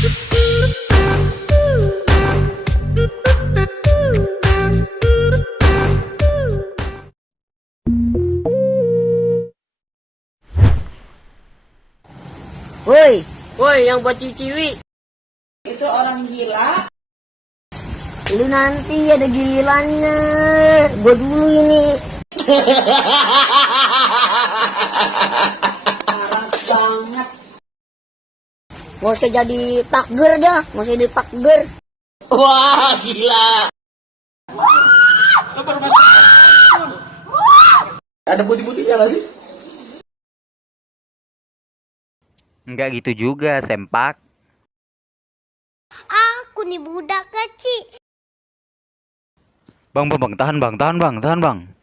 Woi, Woi, yang buat ciwi-ciwi. Itu orang gila. lu nanti ada gilirannya. Gue dulu ini. Parah banget. Mau saya jadi pakger dah. Mau saya jadi pakger. Wah, gila. Ada putih-putihnya nggak sih? Enggak gitu juga, sempak. Aku nih budak kecil. Bang, tahan bang.